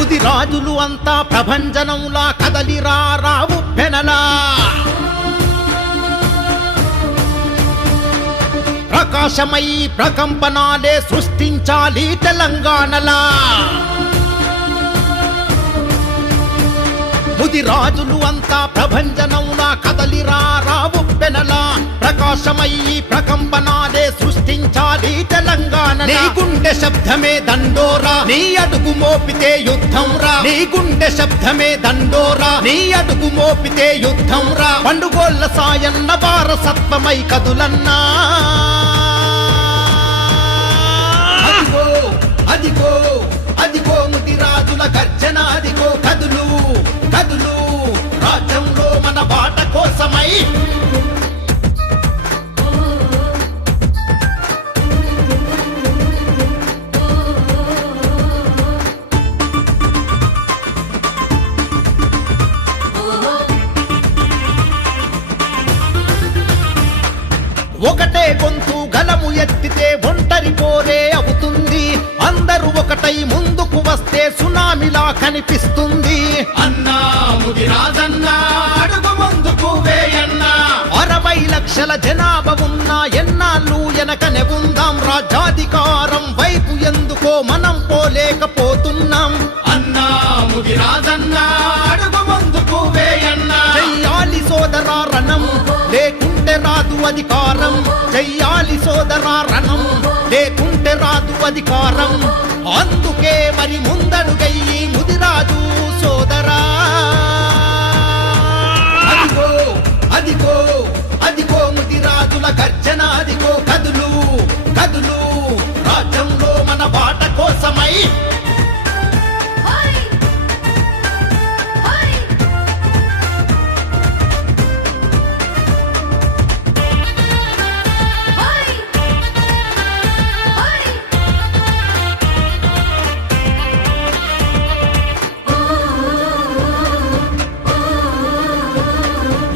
ముదిరాజులు అంతా ప్రభంజనంలా కదలిరా రావు పెనలా ప్రకాశమై ప్రకంపనాలే సృష్టించాలి తెలంగాణలా ముదిరాజులు అంతా ప్రభంజనంలా కదలిరా రావు పెనలా ప్రకాశమై ప్రకంపనాలే సృష్టించాలి తెలంగాణ నీ గుండె శబ్దమే దండోరా నీ అడుగు మోపితే యుద్ధం రా నీ గుండె శబ్దమే దండోరా నీ అడుగు మోపితే యుద్ధం రా పండుగోళ్ళ సాయన్న వారసత్వమై కదులన్నా అదిగో అదిగో అదిగో ముదిరాజుల గర్జన అదిగో కదులు కదులు రాజ్యంలో మన బాట కోసమై ఒకటే గొంతు గలము ఎత్తితే ఒంటరి పోరే అవుతుంది అందరూ ఒకటై ముందుకు వస్తే సునామిలా కనిపిస్తుంది అన్నా ముదిరాజన్నా అడుగు ముందుకు వేయన్నా 60 లక్షల జనాభా ఉన్నా ఎన్నాళ్ళు వెనకనే ఉందాం రాజ్యాధికారం వైపు ఎందుకో మనం పోలేకపోతున్నాం అన్నా ముదిరాజన్నా అడుగు ముందుకు వేయన్నా చెయ్యాలి సోదరా రణం లేకుంటే రాదు అధికారం చెయ్యాలి సోదరా రణం లేకుంటే రాదు అధికారం అందుకే మరి ముందడుగయ్యి ముదిరాజు సోదరా అదిగో అదిగో అదిగో ముదిరాజుల గర్జన అదిగో కదులు కదులు రాజ్యంలో మన బాట కోసమై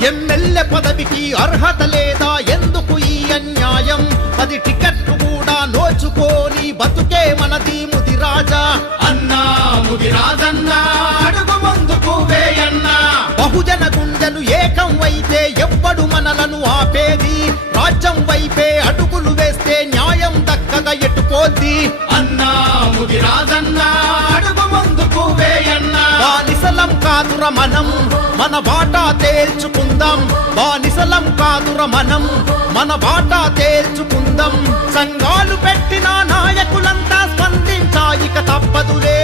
ఎమ్మెల్యే పదవికి అర్హత లేదా ఎందుకు ఈ అన్యాయం 10 టికెట్లు కూడా నోచుకోని బతుకే మనది ముదిరాజా అన్నా ముదిరాజన్నా అడుగు ముందుకు వేయన్నా బహుజన గుండెలు ఏకం అయితే ఎవ్వడు మనలను ఆపేది రాజ్యం వైపే అడుగులు వేస్తే న్యాయం దక్కగా ఎట్టుకోద్ది అన్నా ముదిరాజన్నా అడుగు ముందుకు వేయన్నా బానిసలం కాదుర మనం మన బాటా తేల్చుకుందాం బానిసలం కాదుర మనం మన బాటా తేల్చుకుందాం సంఘాలు పెట్టిన నాయకులంతా స్పందించాయిక తప్పదులే